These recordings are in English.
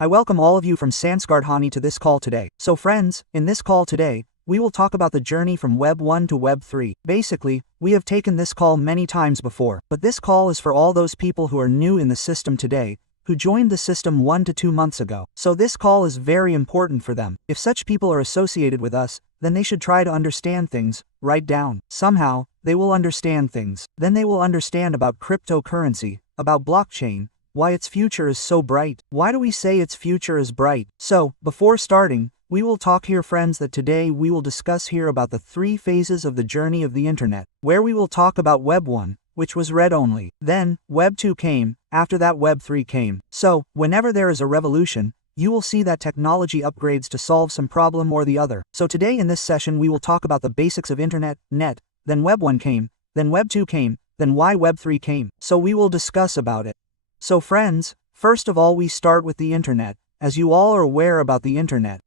I welcome all of you from Sanskardhani to this call today. So friends, in this call today, we will talk about the journey from Web 1 to Web 3. Basically, we have taken this call many times before, but this call is for all those people who are new in the system today, who joined the system 1 to 2 months ago. So this call is very important for them. If such people are associated with us, then they should try to understand things, write down. Somehow, they will understand things. Then they will understand about cryptocurrency, about blockchain, why its future is so bright. Why do we say its future is bright? So, before starting, we will talk here friends that today we will discuss here about the 3 phases of the journey of the internet, where we will talk about Web 1, which was read only. Then, Web 2 came, after that Web 3 came. So, whenever there is a revolution, you will see that technology upgrades to solve some problem or the other. So today in this session we will talk about the basics of internet, net, then Web 1 came, then Web 2 came, then why Web 3 came. So we will discuss about it. So friends, first of all we start with the internet, as you all are aware about the internet.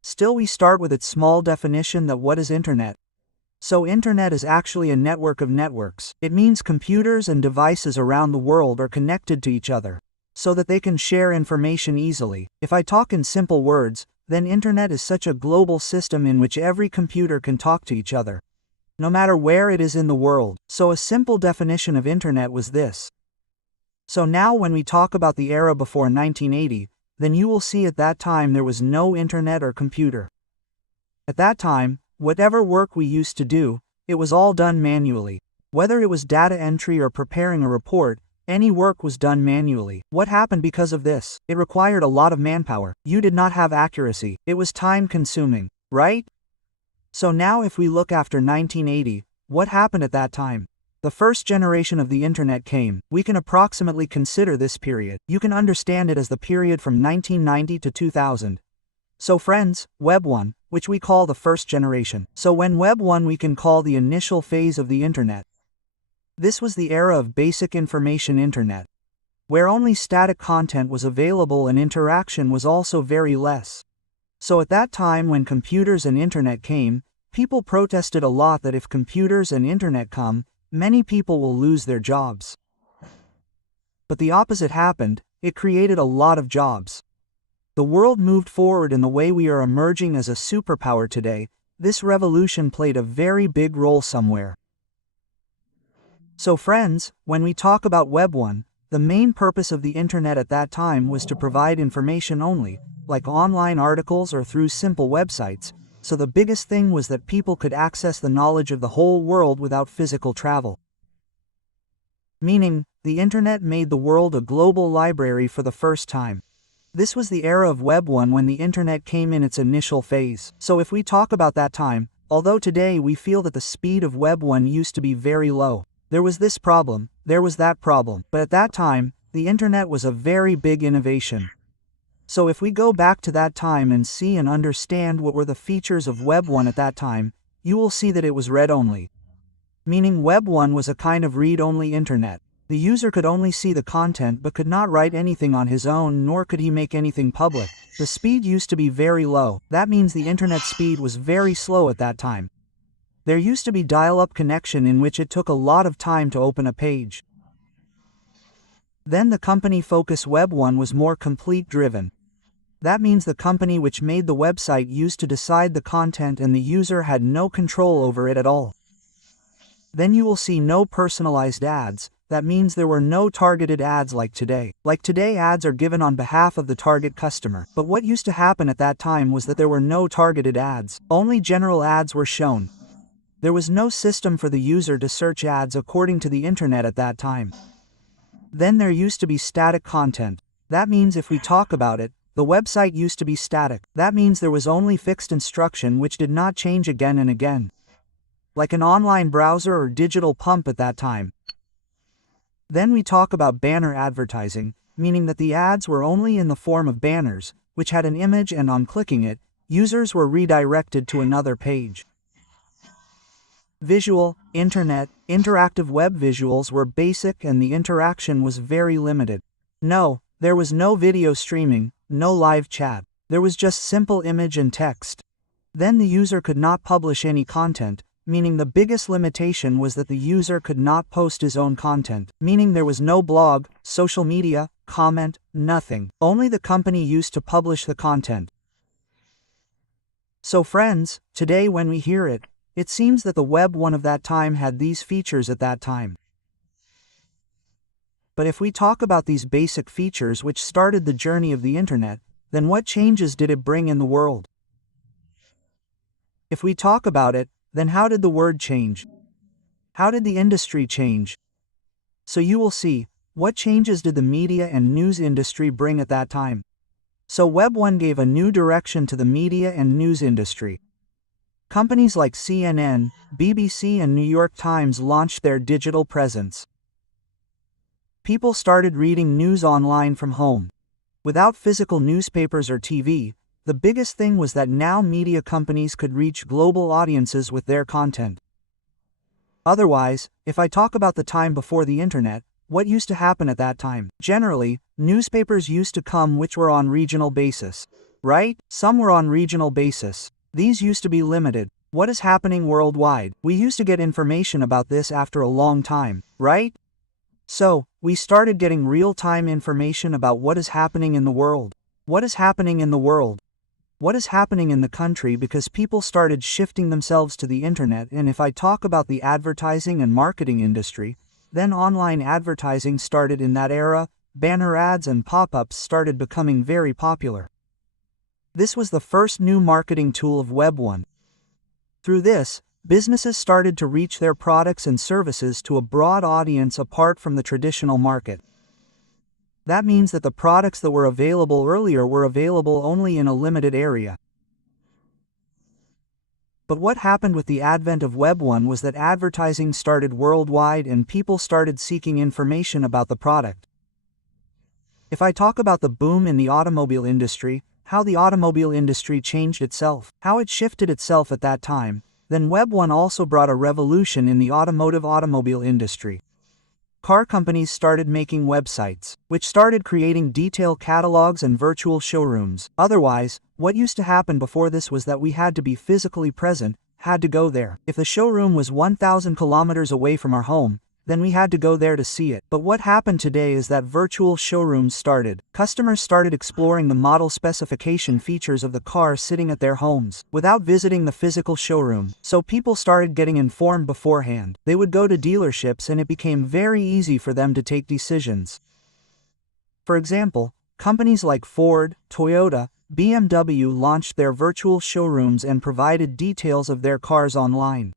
Still we start with its small definition that what is internet. So internet is actually a network of networks. It means computers and devices around the world are connected to each other, so that they can share information easily. If I talk in simple words, then internet is such a global system in which every computer can talk to each other, no matter where it is in the world. So a simple definition of internet was this. So now when we talk about the era before 1980, then you will see at that time there was no internet or computer. At that time, whatever work we used to do, it was all done manually. Whether it was data entry or preparing a report, any work was done manually. What happened because of this? It required a lot of manpower. You did not have accuracy. It was time-consuming, right? So now if we look after 1980, what happened at that time? The first generation of the internet came. We can approximately consider this period. You can understand it as the period from 1990 to 2000. So friends, Web 1, which we call the first generation. So when Web 1 we can call the initial phase of the internet. This was the era of basic information internet, where only static content was available and interaction was also very less. So at that time when computers and internet came, people protested a lot that if computers and internet come, many people will lose their jobs. But the opposite happened, it created a lot of jobs. The world moved forward in the way we are emerging as a superpower today. This revolution played a very big role somewhere. So friends, when we talk about Web 1, the main purpose of the internet at that time was to provide information only, like online articles or through simple websites. So the biggest thing was that people could access the knowledge of the whole world without physical travel. Meaning, the internet made the world a global library for the first time. This was the era of Web 1 when the internet came in its initial phase. So if we talk about that time, although today we feel that the speed of Web 1 used to be very low, there was this problem, there was that problem, but at that time, the internet was a very big innovation. So if we go back to that time and see and understand what were the features of Web 1 at that time, you will see that it was read-only. Meaning Web 1 was a kind of read-only internet. The user could only see the content but could not write anything on his own, nor could he make anything public. The speed used to be very low. That means the internet speed was very slow at that time. There used to be dial-up connection in which it took a lot of time to open a page. Then the company focus Web 1 was more complete driven. That means the company which made the website used to decide the content and the user had no control over it at all. Then you will see no personalized ads. That means there were no targeted ads like today. Like today ads are given on behalf of the target customer. But what used to happen at that time was that there were no targeted ads. Only general ads were shown. There was no system for the user to search ads according to the internet at that time. Then there used to be static content. That means if we talk about it, the website used to be static. That means there was only fixed instruction which did not change again and again. Like an online browser or digital pump at that time. Then we talk about banner advertising, meaning that the ads were only in the form of banners, which had an image and on clicking it, users were redirected to another page. Visual, internet, interactive web visuals were basic and the interaction was very limited. No, there was no video streaming, no live chat. There was just simple image and text. Then the user could not publish any content, meaning the biggest limitation was that the user could not post his own content, meaning there was no blog, social media, comment, nothing. Only the company used to publish the content. So friends, today when we hear it, it seems that the Web 1 of that time had these features at that time. But if we talk about these basic features which started the journey of the internet, then what changes did it bring in the world? If we talk about it, then how did the word change? How did the industry change? So you will see, what changes did the media and news industry bring at that time? So Web 1 gave a new direction to the media and news industry. Companies like CNN, BBC and New York Times launched their digital presence. People started reading news online from home. Without physical newspapers or TV, the biggest thing was that now media companies could reach global audiences with their content. Otherwise, if I talk about the time before the internet, what used to happen at that time? Generally, newspapers used to come which were on regional basis. Right? Some were on regional basis. These used to be limited. What is happening worldwide? We used to get information about this after a long time, right? So, we started getting real-time information about what is happening in the world. What is happening in the world? What is happening in the country, because people started shifting themselves to the internet. And if I talk about the advertising and marketing industry, then online advertising started in that era. Banner ads and pop-ups started becoming very popular. This was the first new marketing tool of Web 1. Through this, businesses started to reach their products and services to a broad audience apart from the traditional market. That means that the products that were available earlier were available only in a limited area. But what happened with the advent of Web 1 was that advertising started worldwide and people started seeking information about the product. If I talk about the boom in the automobile industry, how the automobile industry changed itself, how it shifted itself at that time, then Web 1 also brought a revolution in the automobile industry. Car companies started making websites, which started creating detail catalogs and virtual showrooms. Otherwise, what used to happen before this was that we had to be physically present, had to go there. If the showroom was 1,000 kilometers away from our home, then we had to go there to see it. But what happened today is that virtual showrooms started. Customers started exploring the model specification features of the car sitting at their homes, without visiting the physical showroom. So people started getting informed beforehand. They would go to dealerships and it became very easy for them to take decisions. For example, companies like Ford, Toyota, BMW launched their virtual showrooms and provided details of their cars online.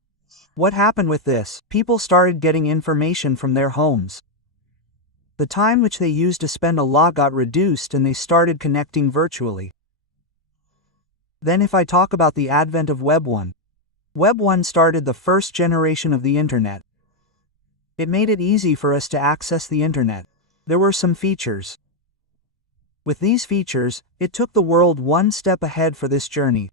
What happened with this? People started getting information from their homes. The time which they used to spend a lot got reduced and they started connecting virtually. Then if I talk about the advent of Web 1. Web 1 started the first generation of the internet. It made it easy for us to access the internet. There were some features. With these features, it took the world one step ahead for this journey.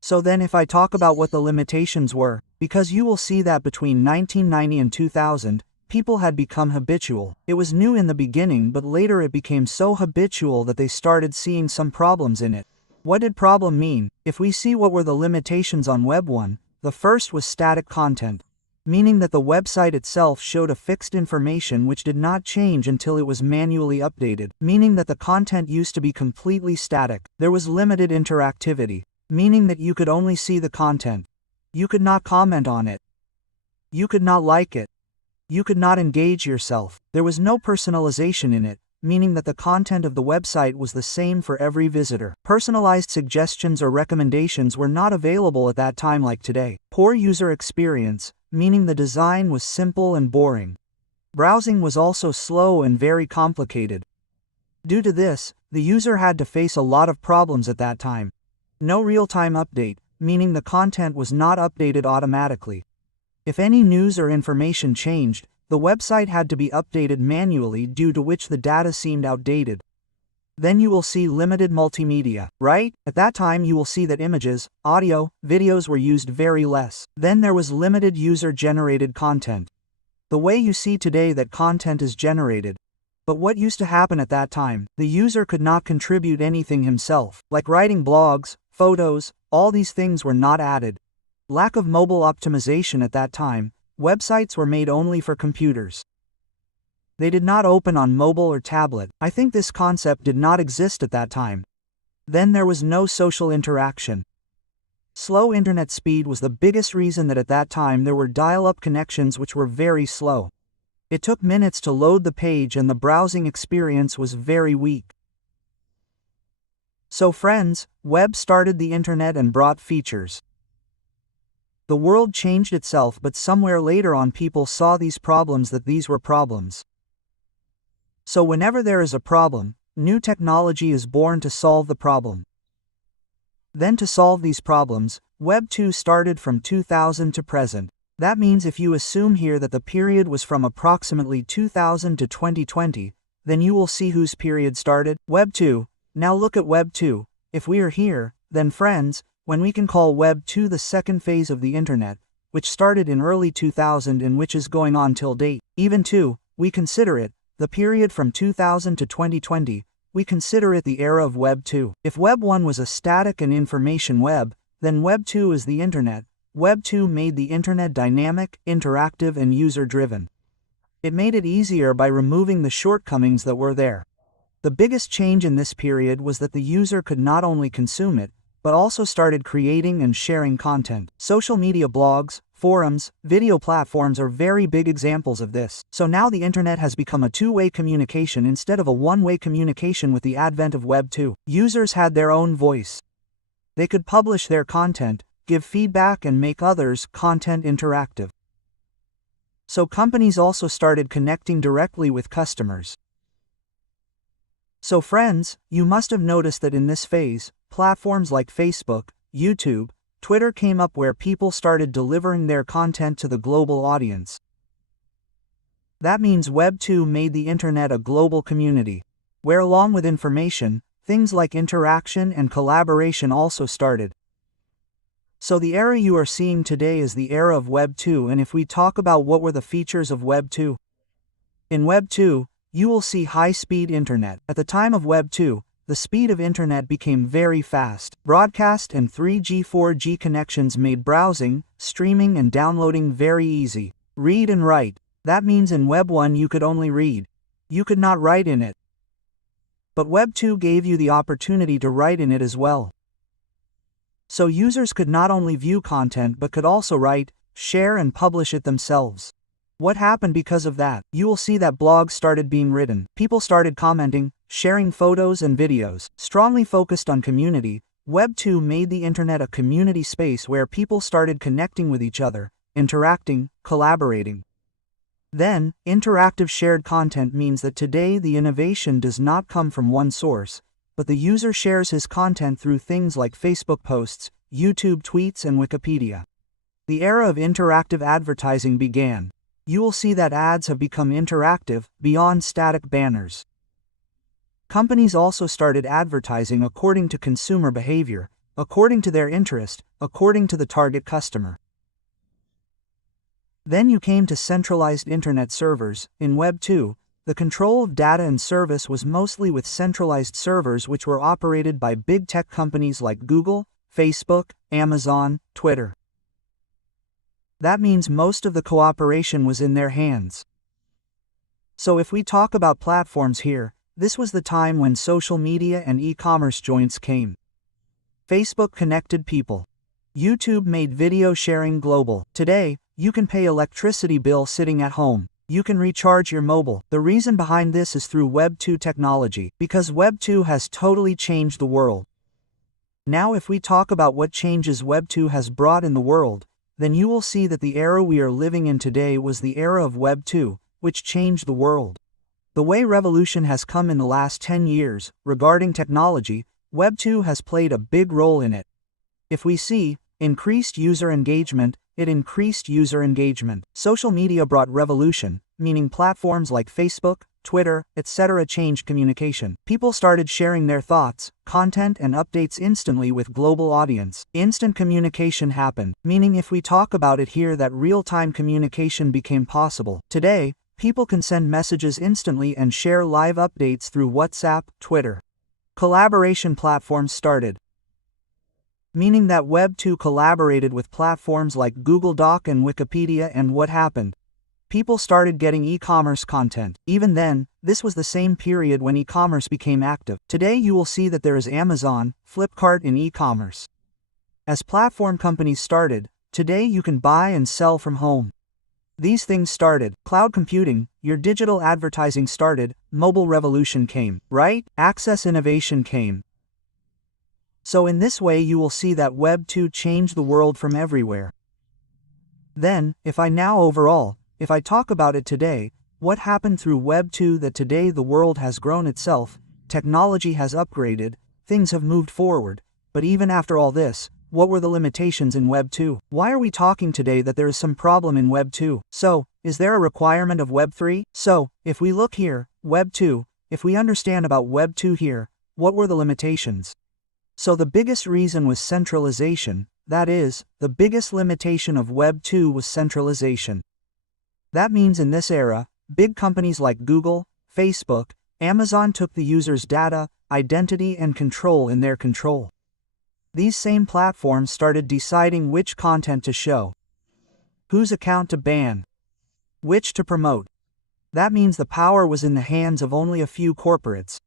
So then if I talk about what the limitations were, because you will see that between 1990 and 2000, people had become habitual. It was new in the beginning, but later it became so habitual that they started seeing some problems in it. What did problem mean? If we see what were the limitations on Web 1, the first was static content, meaning that the website itself showed a fixed information which did not change until it was manually updated, meaning that the content used to be completely static. There was limited interactivity, meaning that you could only see the content. You could not comment on it. You could not like it. You could not engage yourself. There was no personalization in it, meaning that the content of the website was the same for every visitor. Personalized suggestions or recommendations were not available at that time like today. Poor user experience, meaning the design was simple and boring. Browsing was also slow and very complicated. Due to this, the user had to face a lot of problems at that time. No real-time update, meaning the content was not updated automatically. If any news or information changed, the website had to be updated manually, due to which the data seemed outdated. Then you will see limited multimedia, right? At that time you will see that images, audio, videos were used very less. Then there was limited user-generated content. The way you see today that content is generated. But what used to happen at that time? The user could not contribute anything himself, like writing blogs, photos, all these things were not added. Lack of mobile optimization at that time, websites were made only for computers. They did not open on mobile or tablet. I think this concept did not exist at that time. Then there was no social interaction. Slow internet speed was the biggest reason that at that time there were dial-up connections which were very slow. It took minutes to load the page and the browsing experience was very weak. So friends, web started the internet and brought features. The world changed itself, but somewhere later on people saw these problems, that these were problems. So whenever there is a problem, new technology is born to solve the problem. Then to solve these problems, Web 2 started from 2000 to present. That means if you assume here that the period was from approximately 2000 to 2020, then you will see whose period started? Web 2. Now look at Web 2. If we are here, then friends, when we can call Web 2 the second phase of the internet, which started in early 2000 and which is going on till date. Even 2, we consider it, the period from 2000 to 2020, we consider it the era of Web 2. If Web 1 was a static and information web, then Web 2 is the internet. Web 2 made the internet dynamic, interactive and user-driven. It made it easier by removing the shortcomings that were there. The biggest change in this period was that the user could not only consume it, but also started creating and sharing content. Social media blogs, forums, video platforms are very big examples of this. So now the internet has become a two-way communication instead of a one-way communication with the advent of Web 2. Users had their own voice. They could publish their content, give feedback and make others' content interactive. So companies also started connecting directly with customers. So friends, you must have noticed that in this phase, platforms like Facebook, YouTube, Twitter came up where people started delivering their content to the global audience. That means Web 2 made the internet a global community, where along with information, things like interaction and collaboration also started. So the era you are seeing today is the era of Web 2, and if we talk about what were the features of Web 2. In Web 2, you will see high-speed internet. At the time of Web 2, the speed of internet became very fast. Broadcast and 3G, 4G connections made browsing, streaming and downloading very easy. Read and write. That means in Web 1 you could only read. You could not write in it. But Web 2 gave you the opportunity to write in it as well. So users could not only view content but could also write, share and publish it themselves. What happened because of that? You will see that blogs started being written. People started commenting, sharing photos and videos. Strongly focused on community, Web 2 made the internet a community space where people started connecting with each other, interacting, collaborating. Then, interactive shared content means that today the innovation does not come from one source, but the user shares his content through things like Facebook posts, YouTube tweets and Wikipedia. The era of interactive advertising began. You will see that ads have become interactive, beyond static banners. Companies also started advertising according to consumer behavior, according to their interest, according to the target customer. Then you came to centralized internet servers. In Web 2, the control of data and service was mostly with centralized servers which were operated by big tech companies like Google, Facebook, Amazon, Twitter. That means most of the cooperation was in their hands. So if we talk about platforms here, this was the time when social media and e-commerce joints came. Facebook connected people. YouTube made video sharing global. Today, you can pay electricity bill sitting at home. You can recharge your mobile. The reason behind this is through Web 2 technology, because Web 2 has totally changed the world. Now if we talk about what changes Web 2 has brought in the world, then you will see that the era we are living in today was the era of Web 2, which changed the world. The way revolution has come in the last 10 years, regarding technology, Web 2 has played a big role in it. If we see, increased user engagement, it increased user engagement. Social media brought revolution, meaning platforms like Facebook, Twitter, etc. changed communication. People started sharing their thoughts, content and updates instantly with global audience. Instant communication happened, meaning if we talk about it here that real-time communication became possible. Today, people can send messages instantly and share live updates through WhatsApp, Twitter. Collaboration platforms started, meaning that Web 2 collaborated with platforms like Google Doc and Wikipedia, and what happened? people started getting e-commerce content. Even then, this was the same period when e-commerce became active. Today you will see that there is Amazon, Flipkart in e-commerce. As platform companies started, today you can buy and sell from home. These things started, cloud computing, your digital advertising started, mobile revolution came, right? Access innovation came. So in this way you will see that Web 2 changed the world from everywhere. Then, if I talk about it today, what happened through Web 2 that today the world has grown itself, technology has upgraded, things have moved forward, but even after all this, what were the limitations in Web 2? Why are we talking today that there is some problem in Web 2? So, is there a requirement of Web 3? So, if we look here, Web 2, if we understand about Web 2 here, what were the limitations? So the biggest reason was centralization, that is, the biggest limitation of Web 2 was centralization. That means in this era, big companies like Google, Facebook, Amazon took the user's data, identity and control in their control. These same platforms started deciding which content to show, whose account to ban, which to promote. That means the power was in the hands of only a few corporates.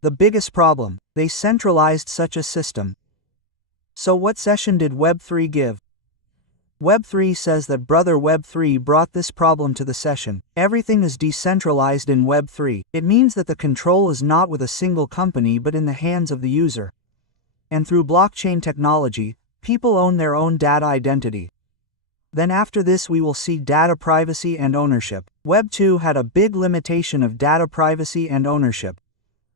The biggest problem, they centralized such a system. So what session did Web 3 give? Web 3 says that brother Web 3 brought this problem to the session. Everything is decentralized in Web 3. It means that the control is not with a single company but in the hands of the user. And through blockchain technology, people own their own data identity. Then after this we will see data privacy and ownership. Web 2 had a big limitation of data privacy and ownership.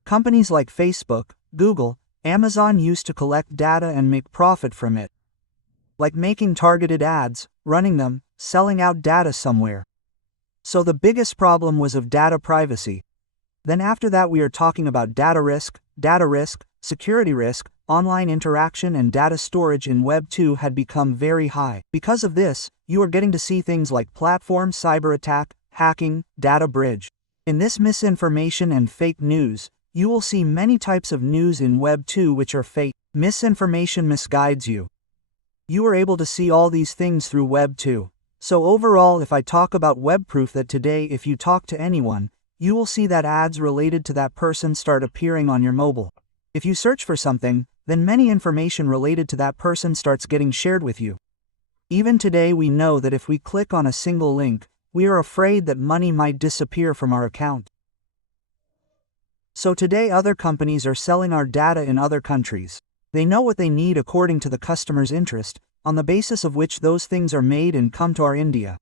Companies like Facebook, Google, Amazon used to collect data and make profit from it. Like making targeted ads, running them, selling out data somewhere. So the biggest problem was of data privacy. Then after that we are talking about data risk, security risk, online interaction and data storage in Web 2 had become very high. Because of this, you are getting to see things like platform cyber attack, hacking, data bridge. In this misinformation and fake news, you will see many types of news in Web 2 which are fake. Misinformation misguides you. You are able to see all these things through Web 2. So overall, if I talk about web proof, that today if you talk to anyone, you will see that ads related to that person start appearing on your mobile. If you search for something, then many information related to that person starts getting shared with you. Even today we know that if we click on a single link, we are afraid that money might disappear from our account. So today other companies are selling our data in other countries. They know what they need according to the customer's interest, on the basis of which those things are made and come to our India.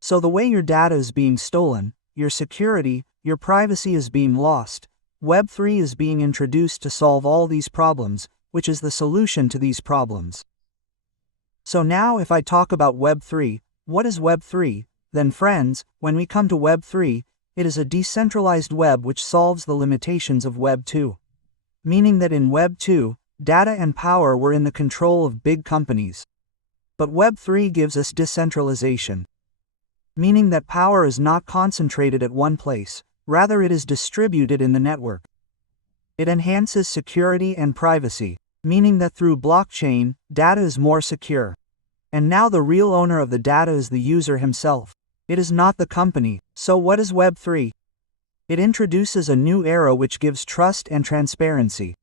So the way your data is being stolen, your security, your privacy is being lost. Web 3 is being introduced to solve all these problems, which is the solution to these problems. So now if I talk about Web 3, what is Web 3? Then friends, when we come to Web 3, it is a decentralized web which solves the limitations of Web 2. Meaning that in Web 2, data and power were in the control of big companies. But Web 3 gives us decentralization. Meaning that power is not concentrated at one place, rather it is distributed in the network. It enhances security and privacy, meaning that through blockchain, data is more secure. And now the real owner of the data is the user himself. It is not the company. So what is Web 3? It introduces a new era which gives trust and transparency.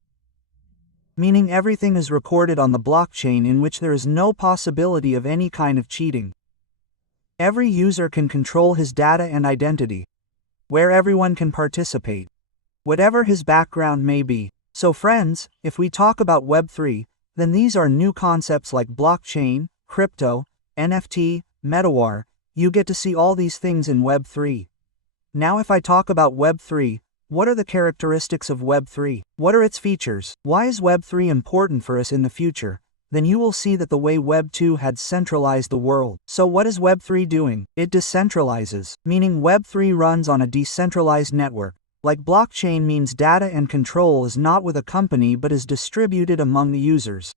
Meaning everything is recorded on the blockchain in which there is no possibility of any kind of cheating. Every user can control his data and identity, where everyone can participate, whatever his background may be. So friends, if we talk about Web 3, then these are new concepts like blockchain, crypto, NFT, metawar. You get to see all these things in Web 3. Now if I talk about Web 3, what are the characteristics of Web 3? What are its features? Why is Web 3 important for us in the future? Then you will see that the way Web 2 had centralized the world. So what is Web 3 doing? It decentralizes, meaning Web 3 runs on a decentralized network. Like blockchain means data and control is not with a company but is distributed among the users.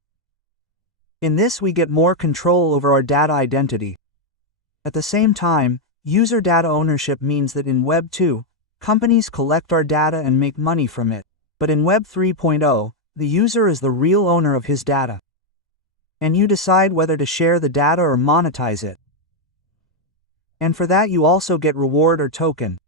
In this we get more control over our data identity. At the same time, user data ownership means that in Web 2, companies collect our data and make money from it. But in Web 3.0, the user is the real owner of his data. And you decide whether to share the data or monetize it. And for that you also get reward or token.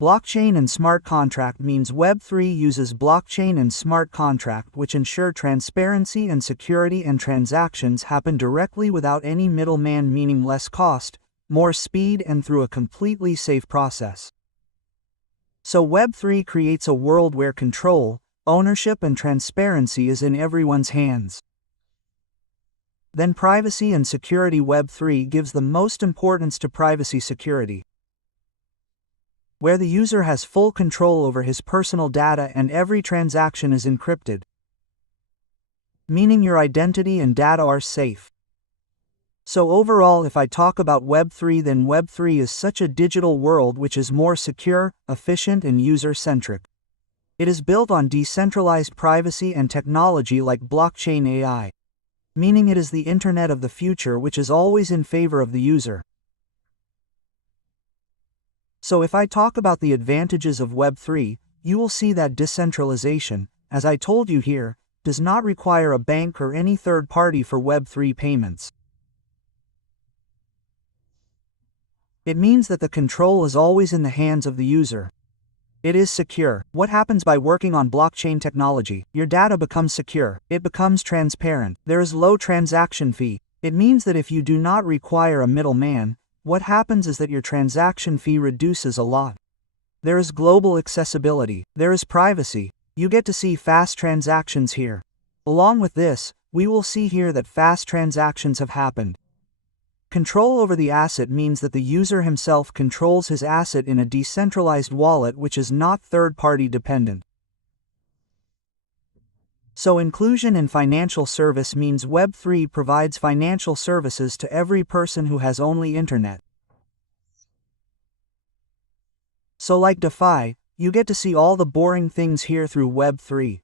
Blockchain and smart contract means Web3 uses blockchain and smart contract which ensure transparency and security, and transactions happen directly without any middleman, meaning less cost, more speed, and through a completely safe process. So Web3 creates a world where control, ownership, and transparency is in everyone's hands. Then privacy and security. Web3 gives the most importance to privacy security, where the user has full control over his personal data and every transaction is encrypted, meaning your identity and data are safe. So overall, if I talk about Web3, then Web3 is such a digital world which is more secure, efficient, and user-centric. It is built on decentralized privacy and technology like blockchain AI, meaning it is the internet of the future which is always in favor of the user. So if I talk about the advantages of Web3, you will see that decentralization, as I told you here, does not require a bank or any third party for Web3 payments. It means that the control is always in the hands of the user. It is secure. What happens by working on blockchain technology? Your data becomes secure. It becomes transparent. There is low transaction fee. It means that if you do not require a middleman, what happens is that your transaction fee reduces a lot. There is global accessibility. There is privacy. You get to see fast transactions here. Along with this, we will see here that fast transactions have happened. Control over the asset means that the user himself controls his asset in a decentralized wallet which is not third-party dependent. So inclusion in financial service means Web3 provides financial services to every person who has only internet. So like DeFi, you get to see all the boring things here through Web3.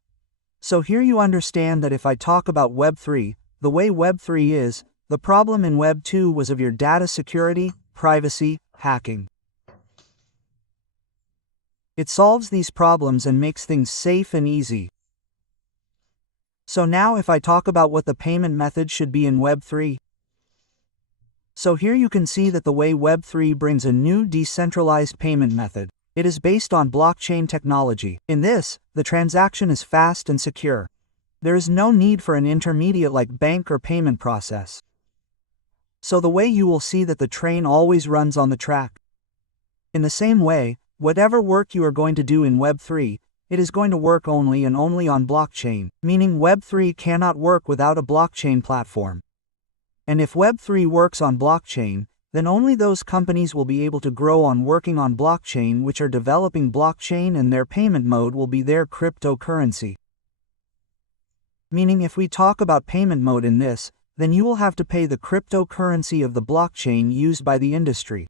So here you understand that if I talk about Web3, the way Web3 is, the problem in Web 2 was of your data security, privacy, hacking. It solves these problems and makes things safe and easy. So now if I talk about what the payment method should be in Web 3. So here you can see that the way Web 3 brings a new decentralized payment method. It is based on blockchain technology. In this, the transaction is fast and secure. There is no need for an intermediate like bank or payment process. So the way you will see that the train always runs on the track. In the same way, whatever work you are going to do in Web 3, it is going to work only and only on blockchain, meaning Web 3 cannot work without a blockchain platform. And if Web 3 works on blockchain, then only those companies will be able to grow on working on blockchain which are developing blockchain, and their payment mode will be their cryptocurrency. Meaning if we talk about payment mode in this, then you will have to pay the cryptocurrency of the blockchain used by the industry.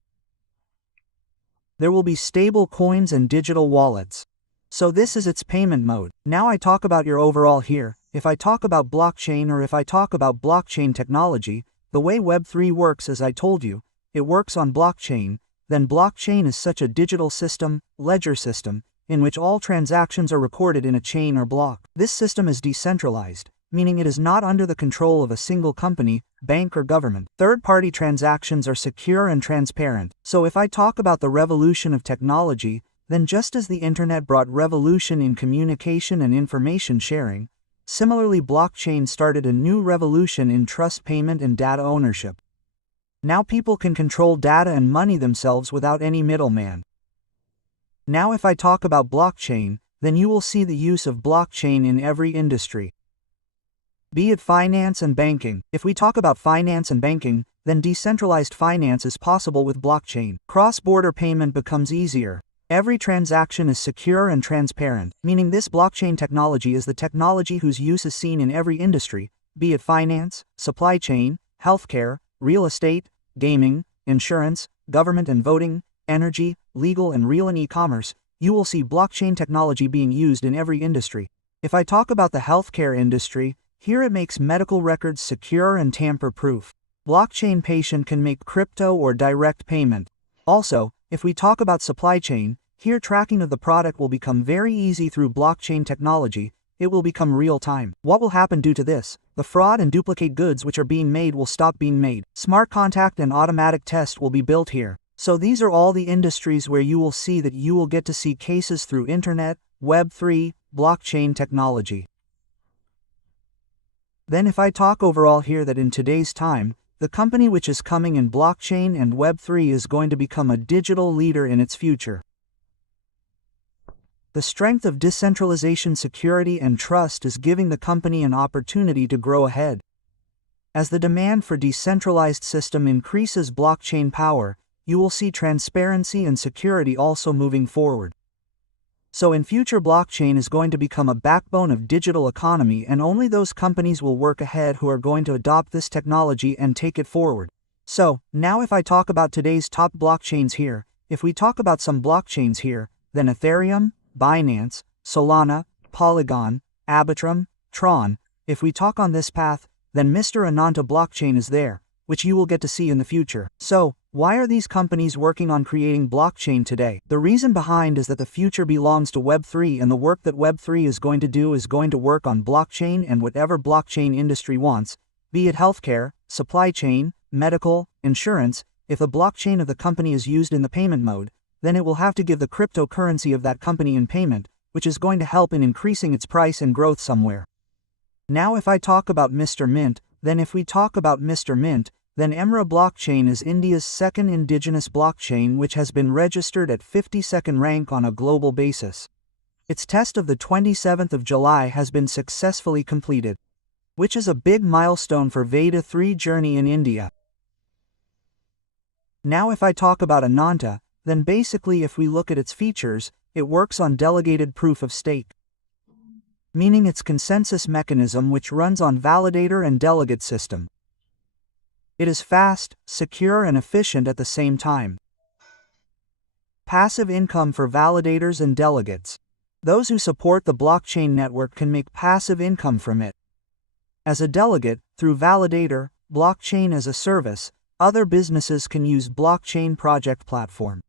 There will be stable coins and digital wallets. So this is its payment mode. Now I talk about your overall here. If I talk about blockchain or if I talk about blockchain technology, the way Web3 works, as I told you, it works on blockchain. Then blockchain is such a digital system, ledger system, in which all transactions are recorded in a chain or block. This system is decentralized, meaning it is not under the control of a single company, bank, or government. Third-party transactions are secure and transparent. So if I talk about the revolution of technology, then just as the internet brought revolution in communication and information sharing, similarly blockchain started a new revolution in trust payment and data ownership. Now people can control data and money themselves without any middleman. Now if I talk about blockchain, then you will see the use of blockchain in every industry, be it finance and banking. If we talk about finance and banking, then decentralized finance is possible with blockchain. Cross-border payment becomes easier. Every transaction is secure and transparent, meaning this blockchain technology is the technology whose use is seen in every industry, be it finance, supply chain, healthcare, real estate, gaming, insurance, government and voting, energy, legal and real and e-commerce. You will see blockchain technology being used in every industry. If I talk about the healthcare industry, here it makes medical records secure and tamper-proof. Blockchain patient can make crypto or direct payment. Also, if we talk about supply chain, here tracking of the product will become very easy through blockchain technology, it will become real time. What will happen due to this? The fraud and duplicate goods which are being made will stop being made. Smart contact and automatic test will be built here. So these are all the industries where you will see that you will get to see cases through internet, Web3, blockchain technology. Then if I talk overall here that in today's time, the company which is coming in blockchain and Web3 is going to become a digital leader in its future. The strength of decentralization, security, and trust is giving the company an opportunity to grow ahead. As the demand for decentralized system increases blockchain power, you will see transparency and security also moving forward. So in future, blockchain is going to become a backbone of digital economy, and only those companies will work ahead who are going to adopt this technology and take it forward. So, now if I talk about today's top blockchains here, if we talk about some blockchains here, then Ethereum, Binance, Solana, Polygon, Arbitrum, Tron. If we talk on this path, then Mr. Ananta blockchain is there, which you will get to see in the future. So, why are these companies working on creating blockchain today? The reason behind is that the future belongs to Web3, and the work that Web3 is going to do is going to work on blockchain and whatever blockchain industry wants, be it healthcare, supply chain, medical, insurance. If the blockchain of the company is used in the payment mode, then it will have to give the cryptocurrency of that company in payment, which is going to help in increasing its price and growth somewhere. Now if I talk about Mr. Mint, then if we talk about Mr. Mint, then Emra blockchain is India's second indigenous blockchain which has been registered at 52nd rank on a global basis. Its test of the 27th of July has been successfully completed, which is a big milestone for Veda 3 journey in India. Now if I talk about Ananta, then basically if we look at its features, it works on delegated proof of stake, meaning its consensus mechanism which runs on validator and delegate system. It is fast, secure, and efficient at the same time. Passive income for validators and delegates. Those who support the blockchain network can make passive income from it. As a delegate, through validator, blockchain as a service, other businesses can use blockchain project platform.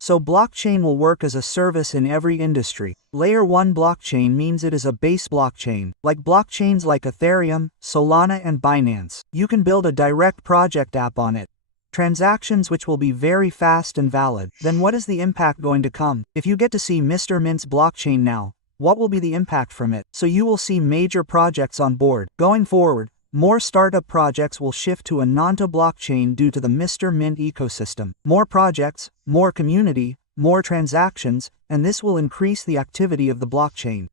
So blockchain will work as a service in every industry. Layer 1 blockchain means it is a base blockchain, like blockchains like Ethereum, Solana, and Binance. You can build a direct project app on it. Transactions which will be very fast and valid. Then what is the impact going to come? If you get to see Mr. Mint's blockchain now, what will be the impact from it? So you will see major projects on board. Going forward, more startup projects will shift to Ananta blockchain due to the Mr. Mint ecosystem. More projects, more community, more transactions, and this will increase the activity of the blockchain.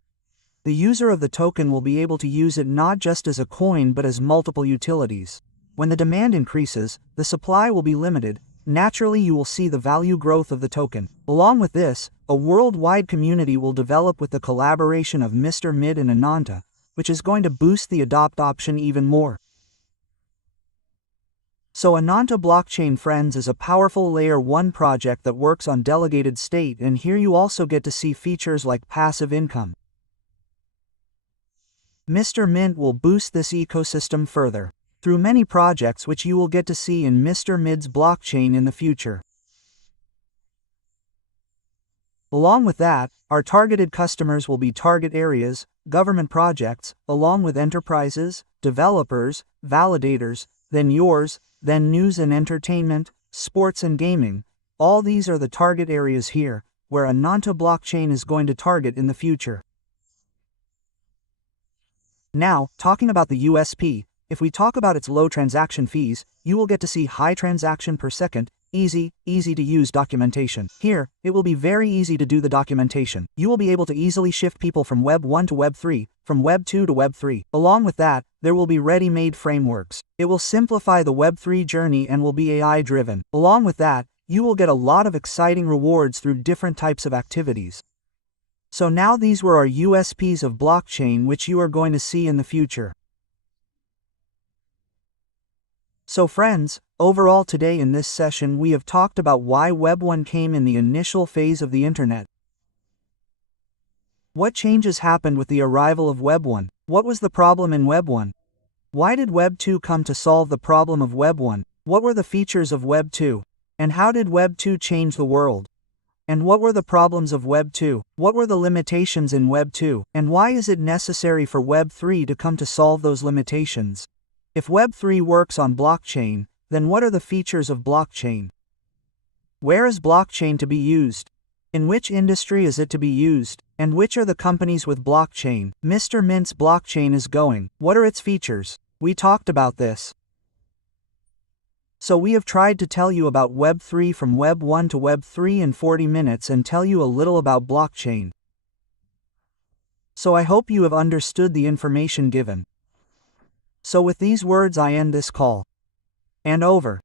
The user of the token will be able to use it not just as a coin but as multiple utilities. When the demand increases, the supply will be limited. Naturally, you will see the value growth of the token. Along with this, a worldwide community will develop with the collaboration of Mr. Mint and Ananta, which is going to boost the adopt option even more. So Ananta blockchain, friends, is a powerful layer 1 project that works on delegated state, and here you also get to see features like passive income. Mr. Mint will boost this ecosystem further through many projects which you will get to see in Mr. Mint's blockchain in the future. Along with that, our targeted customers will be target areas, government projects, along with enterprises, developers, validators, then yours, then news and entertainment, sports and gaming. All these are the target areas here, where Ananta blockchain is going to target in the future. Now, talking about the USP, if we talk about its low transaction fees, you will get to see high transaction per second, easy to use documentation. Here, it will be very easy to do the documentation. You will be able to easily shift people from Web 1 to Web 3, from Web 2 to Web 3. Along with that, there will be ready-made frameworks. It will simplify the Web 3 journey and will be AI-driven. Along with that, you will get a lot of exciting rewards through different types of activities. So now these were our USPs of blockchain which you are going to see in the future. So friends, overall today in this session we have talked about why Web 1 came in the initial phase of the internet. What changes happened with the arrival of Web 1? What was the problem in Web 1? Why did Web 2 come to solve the problem of Web 1? What were the features of Web 2? And how did Web 2 change the world? And what were the problems of Web 2? What were the limitations in Web 2? And why is it necessary for Web 3 to come to solve those limitations? If Web 3 works on blockchain, then what are the features of blockchain? Where is blockchain to be used? In which industry is it to be used? And which are the companies with blockchain? Mr. Mint's blockchain is going. What are its features? We talked about this. So we have tried to tell you about Web 3 from Web 1 to Web 3 in 40 minutes and tell you a little about blockchain. So I hope you have understood the information given. So with these words I end this call. And over.